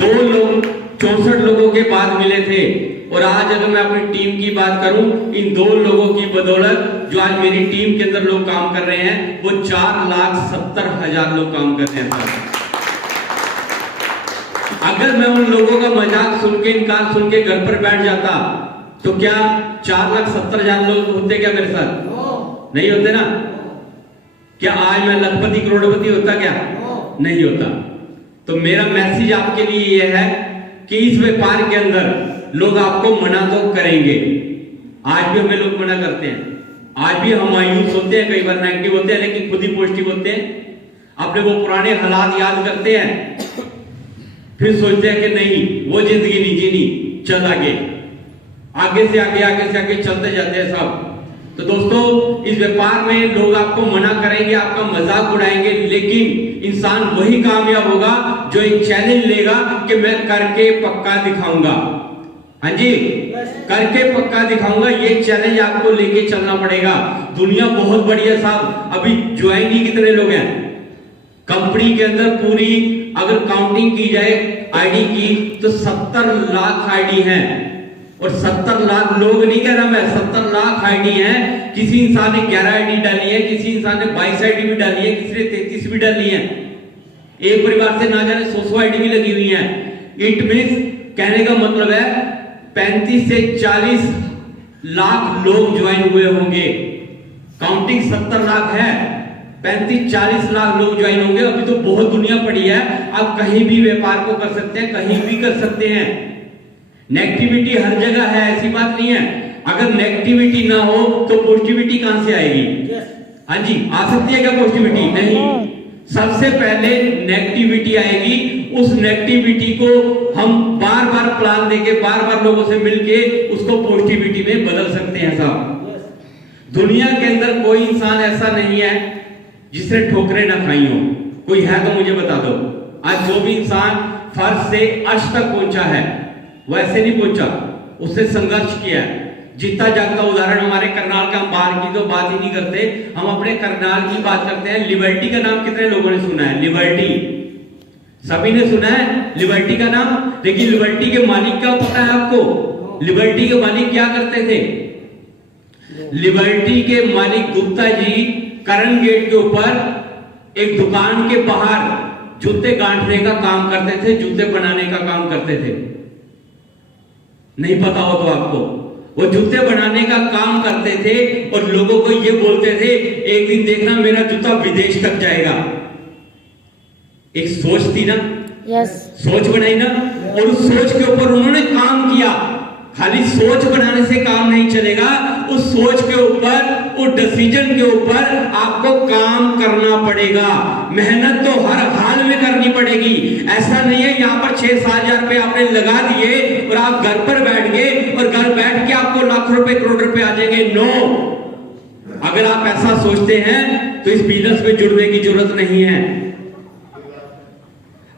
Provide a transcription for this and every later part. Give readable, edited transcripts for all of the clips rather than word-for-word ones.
2 लोग 64 लोगों के बाद मिले थे, और आज अगर मैं अपनी टीम की बात करूं, इन 2 लोगों की बदौलत जो आज मेरी टीम के अंदर लोग काम कर रहे हैं, वो 4,70,000 लोग काम कर रहे हैं। अगर मैं उन लोगों का मजाक सुन के, इनकार सुन के घर पर बैठ जाता, तो क्या 4,70,000 लोग होते क्या मेरे साथ? नहीं होते ना। क्या आज मैं लखपति करोड़पति होता? क्या नहीं होता। तो मेरा मैसेज आपके लिए यह है कि इस व्यापार के अंदर लोग आपको मना तो करेंगे। आज भी हमें लोग मना करते हैं, आज भी हम मायूस होते हैं, कई बार नेगेटिव होते हैं, लेकिन खुद ही पॉजिटिव होते हैं। अपने वो पुराने हालात याद करते हैं, फिर सोचते हैं कि नहीं वो जिंदगी नहीं जीनी, चल आगे, आगे से आगे, आगे से आगे चलते जाते हैं सब। तो दोस्तों, इस व्यापार में लोग आपको मना करेंगे, आपका मजाक उड़ाएंगे, लेकिन इंसान वही कामयाब होगा जो एक चैलेंज लेगा कि मैं करके पक्का दिखाऊंगा। हाँ जी, करके पक्का दिखाऊंगा, ये चैलेंज आपको लेके चलना पड़ेगा। दुनिया बहुत बड़ी है साहब। अभी ज्वाइन ही कितने लोग हैं कंपनी के अंदर? पूरी अगर काउंटिंग की जाए आईडी की तो 70 लाख आईडी हैं। और 70 लाख लोग नहीं कह रहा मैं, 70 लाख आईडी हैं। किसी इंसान ने 11 आईडी डाली है, किसी इंसान ने 22 आईडी भी डाली है, किसी ने 33 भी डाली है। एक परिवार से ना जाने 100 आईडी भी लगी हुई है। इट मींस, कहने का मतलब है 35 से 40 लाख लोग ज्वाइन हुए होंगे। काउंटिंग 70 लाख है, 35-40 लाख लोग ज्वाइन होंगे। अभी तो बहुत दुनिया पड़ी है, आप कहीं भी व्यापार को कर सकते हैं, कहीं भी कर सकते हैं। नेगेटिविटी हर जगह है, ऐसी बात नहीं है। अगर नेगेटिविटी ना हो तो पॉजिटिविटी कहां से आएगी? हाँ जी, आ सकती है क्या पॉजिटिविटी? नहीं। सबसे पहले नेगेटिविटी आएगी, उस नेगेटिविटी को हम बार बार प्लान देके, बार बार लोगों से मिलके उसको पॉजिटिविटी में बदल सकते हैं साहब। दुनिया के अंदर कोई इंसान ऐसा नहीं है जिसने ठोकरें ना खाई हो। कोई है तो मुझे बता दो। आज जो भी इंसान फर्श से अर्श तक पहुंचा है, वो ऐसे नहीं पहुंचा, उसने संघर्ष किया है। जीता जागता उदाहरण हमारे करनाल का, हम बाहर की तो बात ही नहीं करते, हम अपने करनाल की बात करते हैं। लिबर्टी का नाम कितने लोगों ने सुना है? लिबर्टी सभी ने सुना है, लिबर्टी का नाम। लेकिन लिबर्टी के मालिक क्या पता है आपको? लिबर्टी के मालिक क्या करते थे? लिबर्टी के मालिक गुप्ता जी करण गेट के ऊपर एक दुकान के बाहर जूते गांठने का काम करते थे, जूते बनाने का काम करते थे। नहीं पता हो तो आपको, वो जूते बनाने का काम करते थे और लोगों को ये बोलते थे, एक दिन देखना मेरा जूता विदेश तक जाएगा। एक सोच थी ना, सोच बनाई ना, और उस सोच के ऊपर उन्होंने काम किया। खाली सोच बनाने से काम नहीं चलेगा, उस सोच के ऊपर, उस डिसीजन के ऊपर आपको काम करना पड़ेगा। मेहनत तो हर हाल में करनी पड़ेगी। ऐसा नहीं है यहाँ पर 6-7 हजार रुपए आपने लगा दिए और आप घर पर बैठ गए और घर बैठ के आपको लाख रुपए करोड़ रुपए आ जाएंगे। नो, अगर आप ऐसा सोचते हैं तो इस बिजनेस में जुड़ने की जरूरत नहीं है।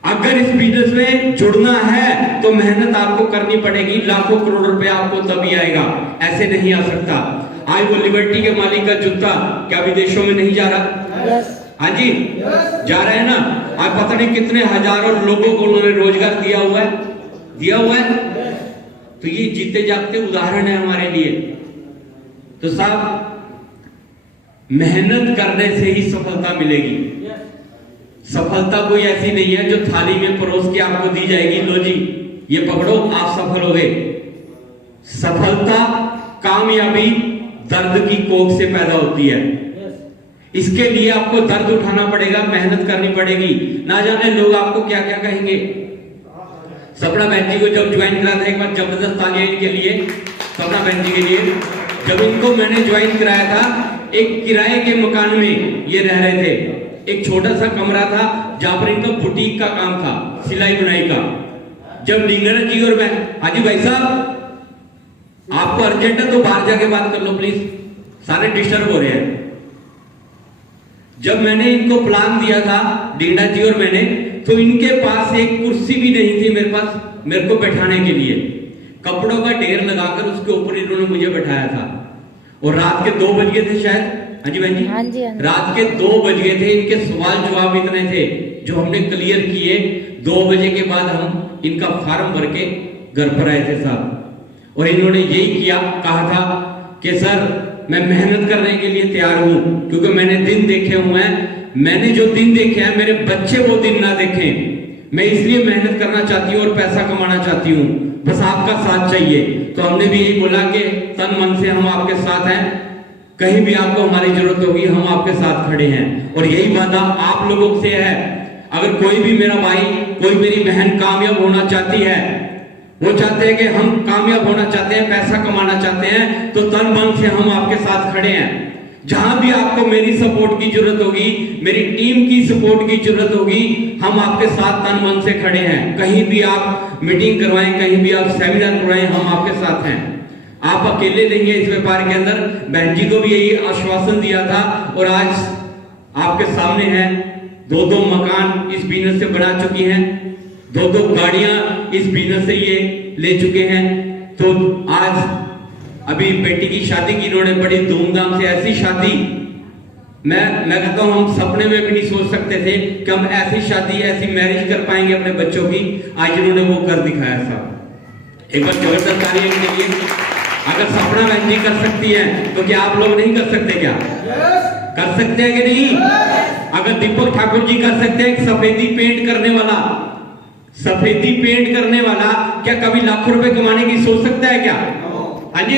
अगर इस बिजनेस में जुड़ना है तो मेहनत आपको करनी पड़ेगी। लाखों करोड़ रुपए आपको तभी आएगा, ऐसे नहीं आ सकता। आज वो लिबर्टी के मालिक का जूता क्या विदेशों में नहीं जा रहा? हाँ जी, जा रहा है ना। आज पता नहीं कितने हजारों लोगों को उन्होंने रोजगार दिया हुआ है। तो ये जीते जागते उदाहरण है हमारे लिए। तो साहब, मेहनत करने से ही सफलता मिलेगी। सफलता कोई ऐसी नहीं है जो थाली में परोस के आपको दी जाएगी, लो जी ये पकड़ो आप सफल हो गए। सफलता, कामयाबी दर्द की कोख से पैदा होती है। इसके लिए आपको दर्द उठाना पड़ेगा, मेहनत करनी पड़ेगी। ना जाने लोग आपको क्या क्या कहेंगे। सपना बहन जी को जब ज्वाइन करा था, एक बार जबरदस्त तालियां इनके लिए, सपना बहन जी के लिए। जब इनको मैंने ज्वाइन कराया था, एक किराए के मकान में ये रह रहे थे। एक छोटा सा कमरा था जहां पर इनका बुटीक का काम था, सिलाई बुनाई का। जब लिंगराज जी और मैं, हाजी भाई साहब आपको अर्जेंट है तो बाहर जाके बात कर लो प्लीज, सारे डिस्टर्ब हो रहे हैं। जब मैंने इनको प्लान दिया था, लिंगराज जी और मैंने, तो इनके पास एक कुर्सी भी नहीं थी मेरे पास, मेरे को बैठाने के लिए। कपड़ों का ढेर लगाकर उसके ऊपर इन्होंने मुझे बैठाया था। और रात के 2 बज गए थे शायद, हाँ जी बहन जी, हाँ जी, हाँ जी। रात के 2 बज गए थे, इनके सवाल जवाब इतने थे जो हमने क्लियर किए। 2 बजे के बाद हम इनका फॉर्म भर के घर पर आए थे साहब, और इन्होंने यही किया, कहा था कि सर मैं मेहनत करने के लिए तैयार हूं, क्योंकि मैंने दिन देखे हुए हैं, मैंने जो दिन देखे हैं मेरे बच्चे वो दिन ना देखें, मैं इसलिए मेहनत करना चाहती हूँ और पैसा कमाना चाहती हूँ, बस आपका साथ चाहिए। तो हमने भी यही बोला कि तन मन से हम आपके साथ हैं, कहीं भी आपको हमारी जरूरत होगी हम आपके साथ खड़े हैं। और यही वादा आप लोगों से है, अगर कोई भी मेरा भाई, कोई मेरी बहन कामयाब होना चाहती है, वो चाहते हैं कि हम कामयाब होना चाहते हैं, पैसा कमाना चाहते हैं, तो तन मन से हम आपके साथ खड़े हैं। जहां भी आपको मेरी सपोर्ट की जरूरत होगी, मेरी टीम की सपोर्ट की जरूरत होगी, हम आपके साथ तन मन से खड़े हैं। कहीं भी आप मीटिंग करवाएं, कहीं भी आप सेमिनार करवाएं, हम आपके साथ हैं। आप अकेले नहीं है इस व्यापार के अंदर। बहन जी को भी यही आश्वासन दिया था, और आज आपके सामने है, 2-2 मकान इस बिजनेस से बना चुकी हैं, 2-2 गाड़ियां इस बिजनेस से ये ले चुके हैं। तो आज अभी बेटी की शादी की इन्होंने बड़ी धूमधाम से, ऐसी शादी मैं कहता हूं हम सपने में भी नहीं सोच सकते थे कि हम ऐसी शादी, ऐसी मैरिज कर पाएंगे अपने बच्चों की। आज इन्होंने वो कर दिखाया साहब, एक बार जबरदस्त ताली के लिए। अगर सपना बहन जी कर सकती है तो क्या आप लोग नहीं कर सकते? क्या कर सकते हैं कि नहीं? अगर दीपक ठाकुर जी कर सकते हैं, सफेदी पेंट करने वाला, सफेदी पेंट करने वाला, क्या कभी लाखों रुपए कमाने की सोच सकता है क्या? हाँ जी।